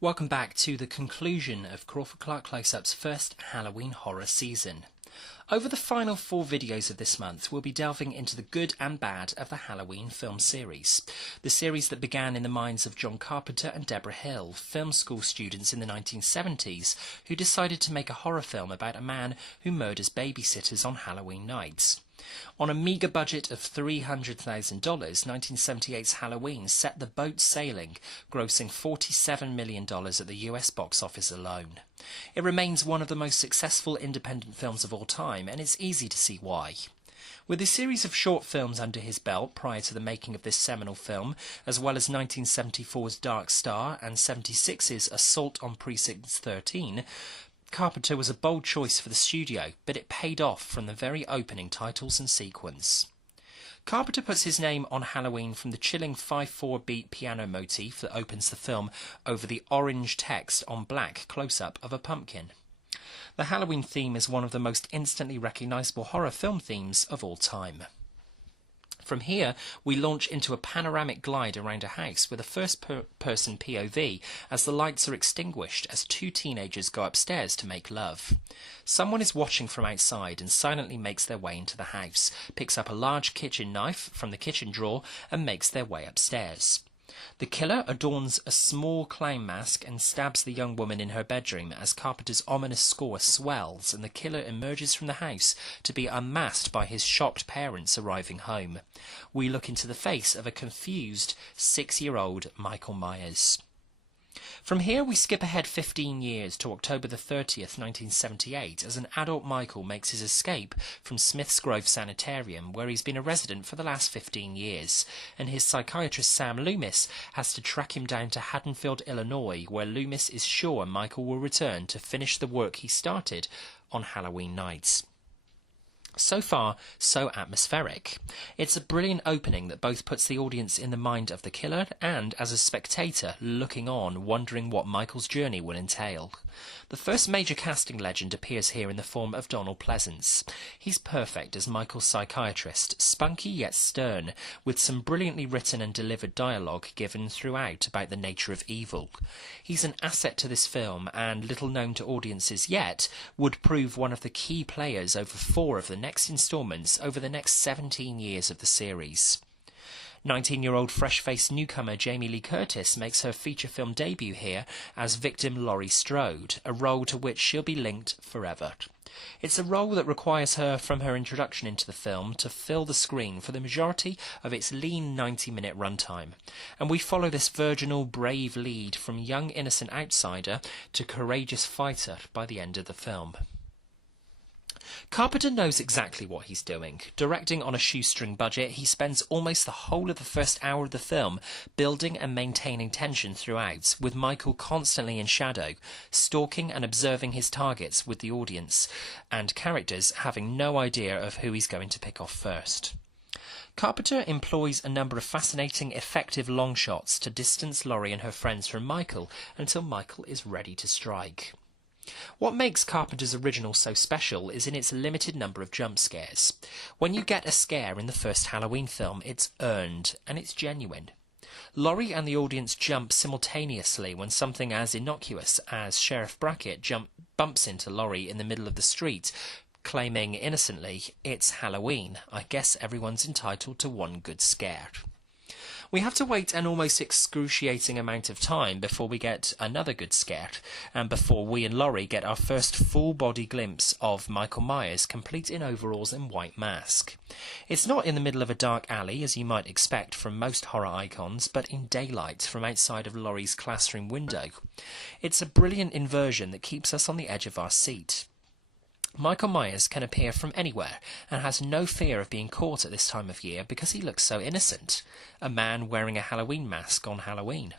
Welcome back to the conclusion of Crawford-Clark Close-Up's first Halloween horror season. Over the final 4 videos of this month, we'll be delving into the good and bad of the Halloween film series. The series that began in the minds of John Carpenter and Deborah Hill, film school students in the 1970s, who decided to make a horror film about a man who murders babysitters on Halloween nights. On a meagre budget of $300,000, 1978's Halloween set the boat sailing, grossing $47 million at the US box office alone. It remains one of the most successful independent films of all time, and it's easy to see why. With a series of short films under his belt prior to the making of this seminal film, as well as 1974's Dark Star and 76's Assault on Precinct 13, Carpenter was a bold choice for the studio, but it paid off from the very opening titles and sequence. Carpenter puts his name on Halloween from the chilling 5/4 beat piano motif that opens the film over the orange text on black close-up of a pumpkin. The Halloween theme is one of the most instantly recognisable horror film themes of all time. From here, we launch into a panoramic glide around a house with a first-person POV as the lights are extinguished as 2 teenagers go upstairs to make love. Someone is watching from outside and silently makes their way into the house, picks up a large kitchen knife from the kitchen drawer and makes their way upstairs. The killer adorns a small clown mask and stabs the young woman in her bedroom as Carpenter's ominous score swells and the killer emerges from the house to be unmasked by his shocked parents arriving home. We look into the face of a confused 6-year-old Michael Myers. From here we skip ahead 15 years to October the 30th, 1978, as an adult Michael makes his escape from Smith's Grove Sanitarium, where he's been a resident for the last 15 years, and his psychiatrist Sam Loomis has to track him down to Haddonfield, Illinois, where Loomis is sure Michael will return to finish the work he started on Halloween nights. So far, so atmospheric. It's a brilliant opening that both puts the audience in the mind of the killer and, as a spectator, looking on, wondering what Michael's journey will entail. The first major casting legend appears here in the form of Donald Pleasence. He's perfect as Michael's psychiatrist, spunky yet stern, with some brilliantly written and delivered dialogue given throughout about the nature of evil. He's an asset to this film, and little known to audiences yet, would prove one of the key players over 4 of the next instalments over the next 17 years of the series. 19-year-old fresh-faced newcomer Jamie Lee Curtis makes her feature film debut here as victim Laurie Strode, a role to which she'll be linked forever. It's a role that requires her, from her introduction into the film, to fill the screen for the majority of its lean 90-minute runtime, and we follow this virginal, brave lead from young innocent outsider to courageous fighter by the end of the film. Carpenter knows exactly what he's doing. Directing on a shoestring budget, he spends almost the whole of the first hour of the film building and maintaining tension throughout, with Michael constantly in shadow, stalking and observing his targets, with the audience and characters having no idea of who he's going to pick off first. Carpenter employs a number of fascinating, effective long shots to distance Laurie and her friends from Michael until Michael is ready to strike. What makes Carpenter's original so special is in its limited number of jump scares. When you get a scare in the first Halloween film, it's earned, and it's genuine. Laurie and the audience jump simultaneously when something as innocuous as Sheriff Brackett bumps into Laurie in the middle of the street, claiming innocently, "It's Halloween. I guess everyone's entitled to one good scare." We have to wait an almost excruciating amount of time before we get another good scare, and before we and Laurie get our first full-body glimpse of Michael Myers, complete in overalls and white mask. It's not in the middle of a dark alley, as you might expect from most horror icons, but in daylight from outside of Laurie's classroom window. It's a brilliant inversion that keeps us on the edge of our seat. Michael Myers can appear from anywhere and has no fear of being caught at this time of year because he looks so innocent, a man wearing a Halloween mask on Halloween.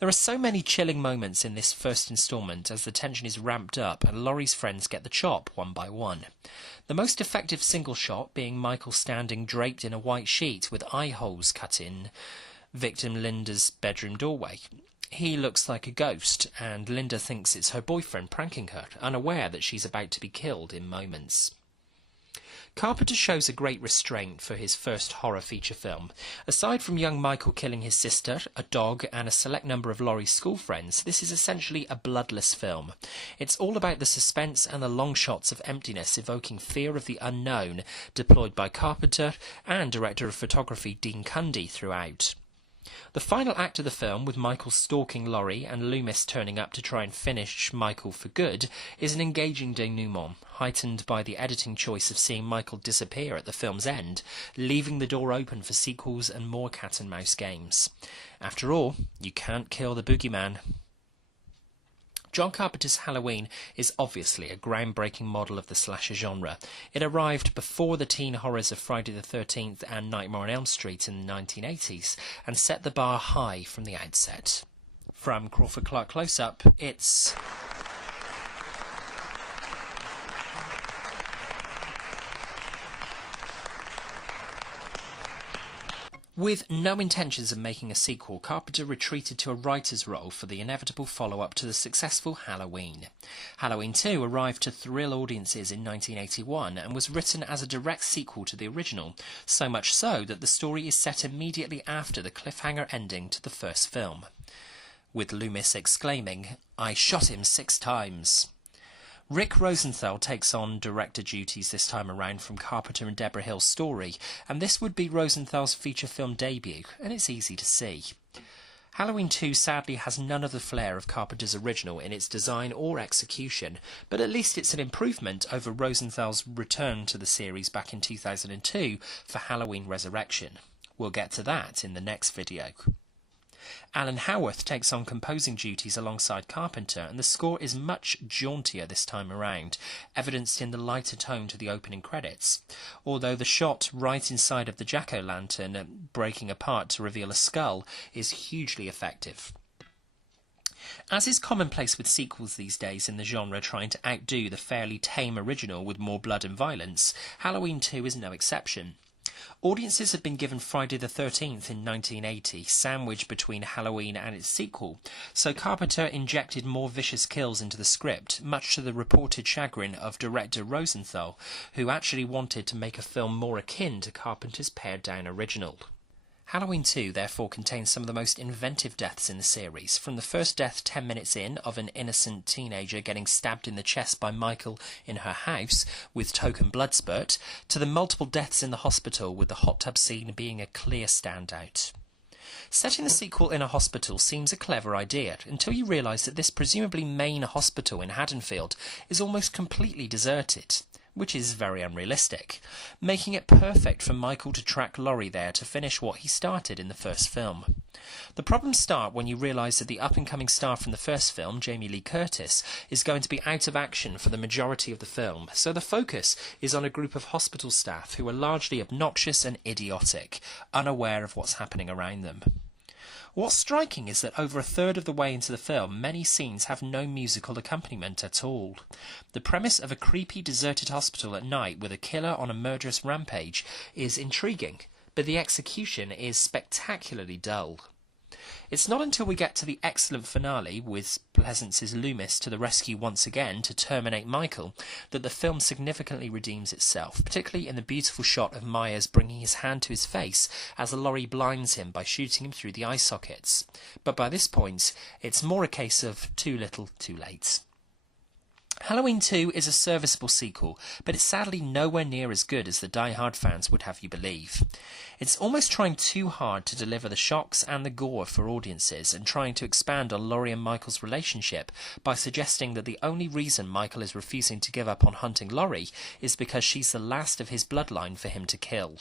There are so many chilling moments in this first instalment as the tension is ramped up and Laurie's friends get the chop one by one. The most effective single shot being Michael standing draped in a white sheet with eye holes cut in victim Linda's bedroom doorway. He looks like a ghost, and Linda thinks it's her boyfriend pranking her, unaware that she's about to be killed in moments. Carpenter shows a great restraint for his first horror feature film. Aside from young Michael killing his sister, a dog, and a select number of Laurie's school friends, this is essentially a bloodless film. It's all about the suspense and the long shots of emptiness evoking fear of the unknown, deployed by Carpenter and director of photography Dean Cundy throughout. The final act of the film, with Michael stalking Laurie and Loomis turning up to try and finish Michael for good, is an engaging denouement, heightened by the editing choice of seeing Michael disappear at the film's end, leaving the door open for sequels and more cat-and-mouse games. After all, you can't kill the boogeyman. John Carpenter's Halloween is obviously a groundbreaking model of the slasher genre. It arrived before the teen horrors of Friday the 13th and Nightmare on Elm Street in the 1980s, and set the bar high from the outset. From Crawford-Clark Close-Up, it's... With no intentions of making a sequel, Carpenter retreated to a writer's role for the inevitable follow-up to the successful Halloween. Halloween 2 arrived to thrill audiences in 1981 and was written as a direct sequel to the original, so much so that the story is set immediately after the cliffhanger ending to the first film, with Loomis exclaiming, "I shot him 6 times." Rick Rosenthal takes on director duties this time around from Carpenter and Deborah Hill's story, and this would be Rosenthal's feature film debut, and it's easy to see. Halloween 2 sadly has none of the flair of Carpenter's original in its design or execution, but at least it's an improvement over Rosenthal's return to the series back in 2002 for Halloween Resurrection. We'll get to that in the next video. Alan Howarth takes on composing duties alongside Carpenter, and the score is much jauntier this time around, evidenced in the lighter tone to the opening credits, although the shot right inside of the jack-o'-lantern breaking apart to reveal a skull is hugely effective. As is commonplace with sequels these days in the genre trying to outdo the fairly tame original with more blood and violence, Halloween 2 is no exception. Audiences had been given Friday the 13th in 1980, sandwiched between Halloween and its sequel, so Carpenter injected more vicious kills into the script, much to the reported chagrin of director Rosenthal, who actually wanted to make a film more akin to Carpenter's pared-down original. Halloween 2 therefore contains some of the most inventive deaths in the series, from the first death 10 minutes in of an innocent teenager getting stabbed in the chest by Michael in her house with token blood spurt, to the multiple deaths in the hospital, with the hot tub scene being a clear standout. Setting the sequel in a hospital seems a clever idea, until you realise that this presumably main hospital in Haddonfield is almost completely deserted, which is very unrealistic, making it perfect for Michael to track Laurie there to finish what he started in the first film. The problems start when you realise that the up-and-coming star from the first film, Jamie Lee Curtis, is going to be out of action for the majority of the film, so the focus is on a group of hospital staff who are largely obnoxious and idiotic, unaware of what's happening around them. What's striking is that over a third of the way into the film, many scenes have no musical accompaniment at all. The premise of a creepy, deserted hospital at night with a killer on a murderous rampage is intriguing, but the execution is spectacularly dull. It's not until we get to the excellent finale, with Pleasance's Loomis to the rescue once again to terminate Michael, that the film significantly redeems itself, particularly in the beautiful shot of Myers bringing his hand to his face as Laurie blinds him by shooting him through the eye sockets. But by this point, it's more a case of too little, too late. Halloween 2 is a serviceable sequel, but it's sadly nowhere near as good as the die-hard fans would have you believe. It's almost trying too hard to deliver the shocks and the gore for audiences, and trying to expand on Laurie and Michael's relationship by suggesting that the only reason Michael is refusing to give up on hunting Laurie is because she's the last of his bloodline for him to kill.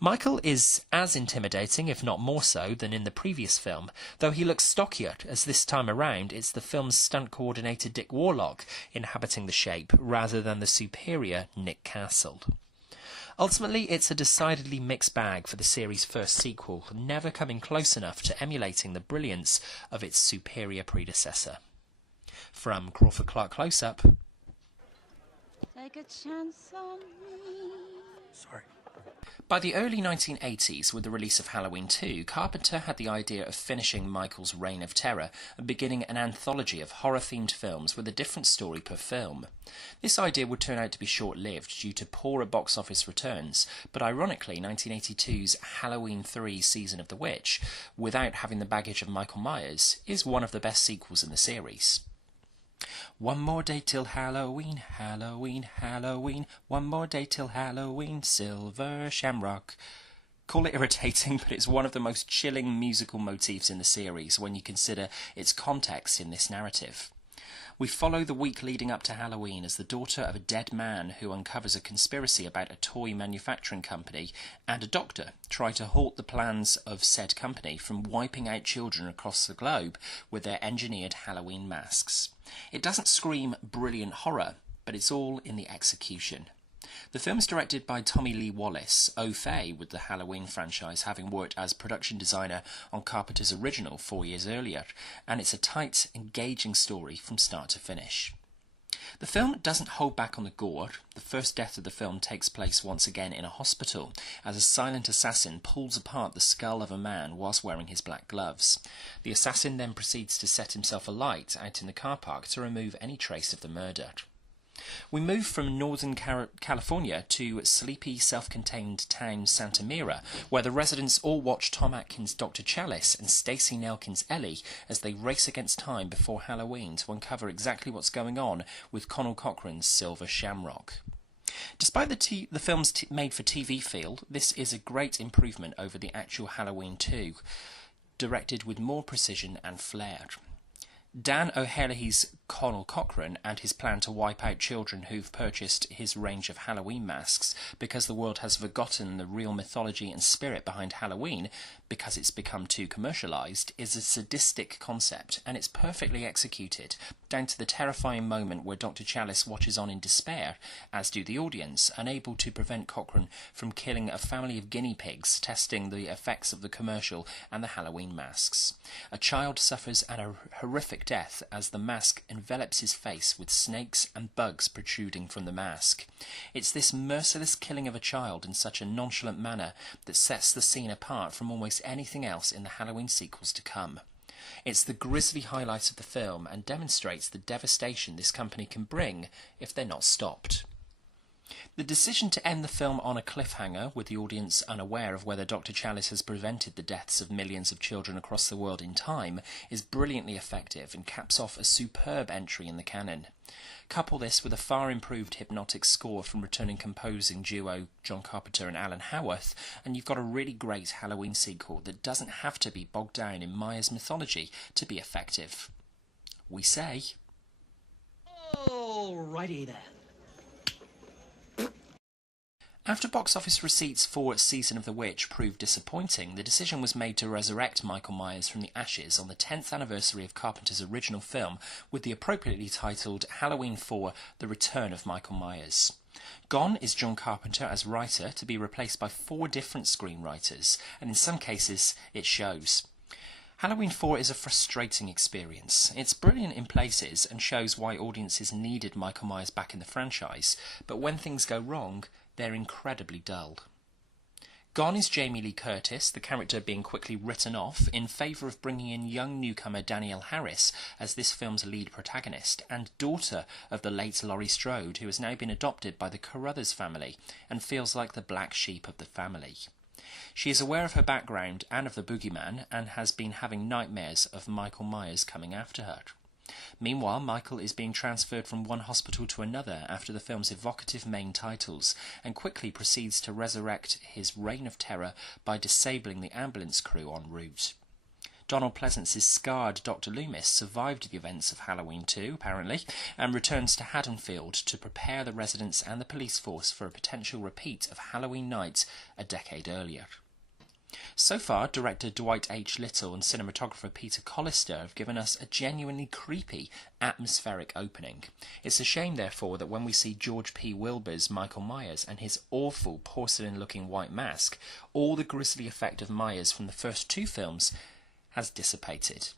Michael is as intimidating, if not more so, than in the previous film, though he looks stockier, as this time around it's the film's stunt coordinator Dick Warlock inhabiting the shape, rather than the superior Nick Castle. Ultimately, it's a decidedly mixed bag for the series' first sequel, never coming close enough to emulating the brilliance of its superior predecessor. From Crawford-Clark Close-Up. Take a chance on me. Sorry. By the early 1980s, with the release of Halloween 2, Carpenter had the idea of finishing Michael's reign of terror and beginning an anthology of horror-themed films with a different story per film. This idea would turn out to be short-lived due to poorer box office returns, but ironically 1982's Halloween 3 Season of the Witch, without having the baggage of Michael Myers, is one of the best sequels in the series. One more day till Halloween, Halloween, Halloween. One more day till Halloween, Silver Shamrock. Call it irritating, but it's one of the most chilling musical motifs in the series when you consider its context in this narrative. We follow the week leading up to Halloween as the daughter of a dead man who uncovers a conspiracy about a toy manufacturing company and a doctor try to halt the plans of said company from wiping out children across the globe with their engineered Halloween masks. It doesn't scream brilliant horror, but it's all in the execution. The film is directed by Tommy Lee Wallace, au fait with the Halloween franchise, having worked as production designer on Carpenter's original 4 years earlier, and it's a tight, engaging story from start to finish. The film doesn't hold back on the gore. The first death of the film takes place once again in a hospital, as a silent assassin pulls apart the skull of a man whilst wearing his black gloves. The assassin then proceeds to set himself alight out in the car park to remove any trace of the murder. We move from Northern California to sleepy, self-contained town Santa Mira, where the residents all watch Tom Atkins' Dr. Chalice and Stacey Nelkin's Ellie as they race against time before Halloween to uncover exactly what's going on with Conal Cochran's Silver Shamrock. Despite the film's made-for-TV feel, this is a great improvement over the actual Halloween 2, directed with more precision and flair. Dan O'Herlihy's Conal Cochran and his plan to wipe out children who've purchased his range of Halloween masks because the world has forgotten the real mythology and spirit behind Halloween because it's become too commercialised is a sadistic concept, and it's perfectly executed, down to the terrifying moment where Dr. Chalice watches on in despair, as do the audience, unable to prevent Cochran from killing a family of guinea pigs, testing the effects of the commercial and the Halloween masks. A child suffers a horrific death as the mask envelops his face with snakes and bugs protruding from the mask. It's this merciless killing of a child in such a nonchalant manner that sets the scene apart from almost anything else in the Halloween sequels to come. It's the grisly highlight of the film and demonstrates the devastation this company can bring if they're not stopped. The decision to end the film on a cliffhanger, with the audience unaware of whether Dr. Chalice has prevented the deaths of millions of children across the world in time, is brilliantly effective and caps off a superb entry in the canon. Couple this with a far improved hypnotic score from returning composing duo John Carpenter and Alan Howarth, and you've got a really great Halloween sequel that doesn't have to be bogged down in Myers mythology to be effective. We say... Alrighty then. After box office receipts for Season of the Witch proved disappointing, the decision was made to resurrect Michael Myers from the ashes on the 10th anniversary of Carpenter's original film with the appropriately titled Halloween 4: The Return of Michael Myers. Gone is John Carpenter as writer, to be replaced by 4 different screenwriters, and in some cases it shows. Halloween 4 is a frustrating experience. It's brilliant in places and shows why audiences needed Michael Myers back in the franchise, but when things go wrong, they're incredibly dull. Gone is Jamie Lee Curtis, the character being quickly written off in favour of bringing in young newcomer Danielle Harris as this film's lead protagonist, and daughter of the late Laurie Strode, who has now been adopted by the Carruthers family and feels like the black sheep of the family. She is aware of her background and of the boogeyman, and has been having nightmares of Michael Myers coming after her. Meanwhile, Michael is being transferred from one hospital to another after the film's evocative main titles, and quickly proceeds to resurrect his reign of terror by disabling the ambulance crew en route. Donald Pleasance's scarred Dr. Loomis survived the events of Halloween 2, apparently, and returns to Haddonfield to prepare the residents and the police force for a potential repeat of Halloween Night a decade earlier. So far, director Dwight H. Little and cinematographer Peter Collister have given us a genuinely creepy, atmospheric opening. It's a shame, therefore, that when we see George P. Wilbur's Michael Myers and his awful porcelain-looking white mask, all the grisly effect of Myers from the first 2 films has dissipated.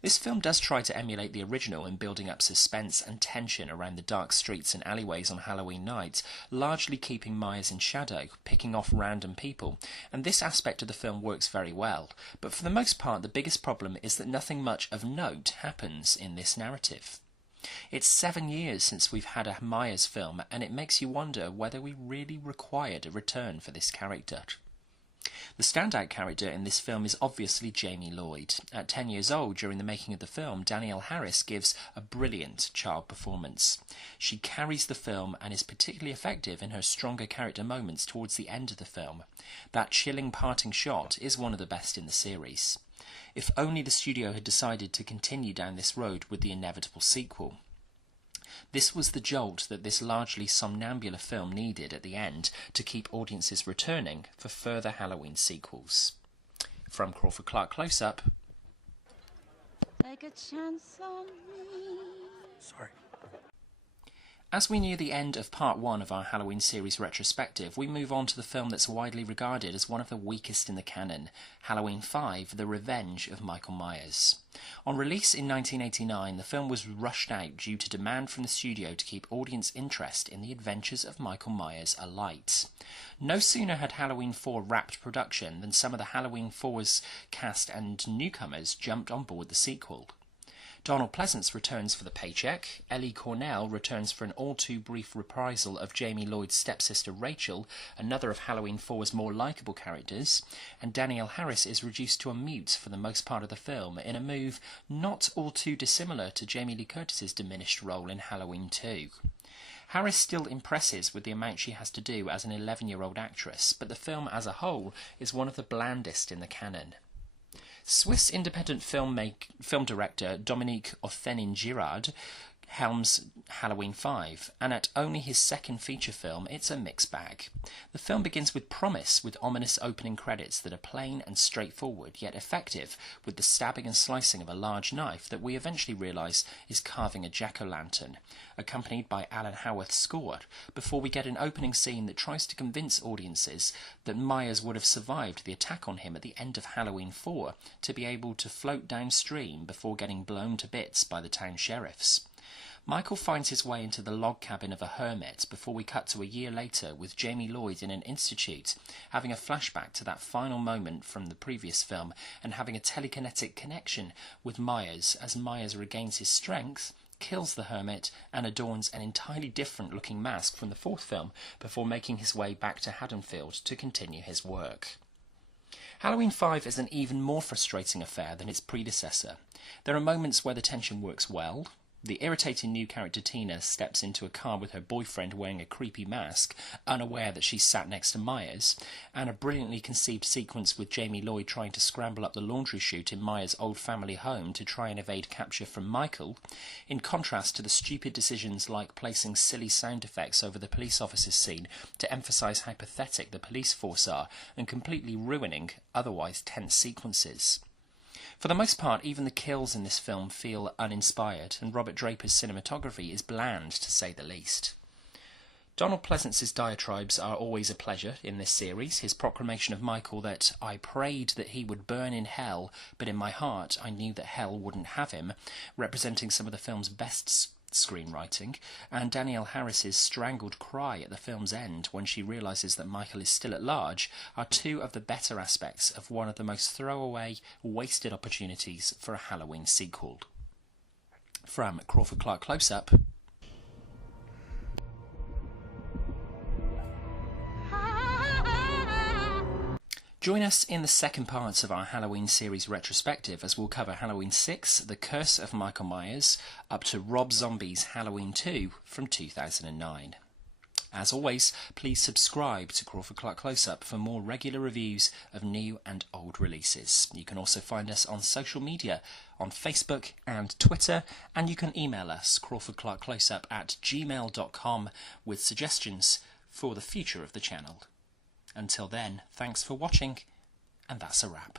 This film does try to emulate the original in building up suspense and tension around the dark streets and alleyways on Halloween night, largely keeping Myers in shadow, picking off random people, and this aspect of the film works very well, but for the most part the biggest problem is that nothing much of note happens in this narrative. It's 7 years since we've had a Myers film, and it makes you wonder whether we really required a return for this character. The standout character in this film is obviously Jamie Lloyd. At 10 years old, during the making of the film, Danielle Harris gives a brilliant child performance. She carries the film and is particularly effective in her stronger character moments towards the end of the film. That chilling parting shot is one of the best in the series. If only the studio had decided to continue down this road with the inevitable sequel. This was the jolt that this largely somnambular film needed at the end to keep audiences returning for further Halloween sequels. From Crawford-Clark Close-Up. Take a chance on me. Sorry. As we near the end of part 1 of our Halloween series retrospective, we move on to the film that's widely regarded as one of the weakest in the canon, Halloween 5, The Revenge of Michael Myers. On release in 1989, the film was rushed out due to demand from the studio to keep audience interest in the adventures of Michael Myers alight. No sooner had Halloween 4 wrapped production than some of the Halloween 4's cast and newcomers jumped on board the sequel. Donald Pleasance returns for the paycheck, Ellie Cornell returns for an all-too-brief reprisal of Jamie Lloyd's stepsister Rachel, another of Halloween 4's more likeable characters, and Danielle Harris is reduced to a mute for the most part of the film, in a move not all too dissimilar to Jamie Lee Curtis's diminished role in Halloween 2. Harris still impresses with the amount she has to do as an 11-year-old actress, but the film as a whole is one of the blandest in the canon. Swiss independent film director Dominique Othenin-Girard helms Halloween 5, and at only his second feature film, it's a mixed bag. The film begins with promise, with ominous opening credits that are plain and straightforward, yet effective, with the stabbing and slicing of a large knife that we eventually realise is carving a jack-o'-lantern, accompanied by Alan Howarth's score, before we get an opening scene that tries to convince audiences that Myers would have survived the attack on him at the end of Halloween 4 to be able to float downstream before getting blown to bits by the town sheriffs. Michael finds his way into the log cabin of a hermit before we cut to a year later with Jamie Lloyd in an institute, having a flashback to that final moment from the previous film and having a telekinetic connection with Myers as Myers regains his strength, kills the hermit and adorns an entirely different looking mask from the fourth film before making his way back to Haddonfield to continue his work. Halloween 5 is an even more frustrating affair than its predecessor. There are moments where the tension works well. The irritating new character Tina steps into a car with her boyfriend wearing a creepy mask, unaware that she's sat next to Myers, and a brilliantly conceived sequence with Jamie Lloyd trying to scramble up the laundry chute in Myers' old family home to try and evade capture from Michael, in contrast to the stupid decisions like placing silly sound effects over the police officer's scene to emphasise how pathetic the police force are and completely ruining otherwise tense sequences. For the most part, even the kills in this film feel uninspired, and Robert Draper's cinematography is bland, to say the least. Donald Pleasance's diatribes are always a pleasure in this series. His proclamation of Michael that "I prayed that he would burn in hell, but in my heart I knew that hell wouldn't have him," representing some of the film's best screenwriting, and Danielle Harris's strangled cry at the film's end when she realises that Michael is still at large, are two of the better aspects of one of the most throwaway, wasted opportunities for a Halloween sequel. From Crawford-Clark Close-Up. Join us in the second part of our Halloween series retrospective as we'll cover Halloween 6, The Curse of Michael Myers, up to Rob Zombie's Halloween 2 from 2009. As always, please subscribe to Crawford-Clark Close-Up for more regular reviews of new and old releases. You can also find us on social media, on Facebook and Twitter, and you can email us, crawfordclarkcloseup@gmail.com, with suggestions for the future of the channel. Until then, thanks for watching, and that's a wrap.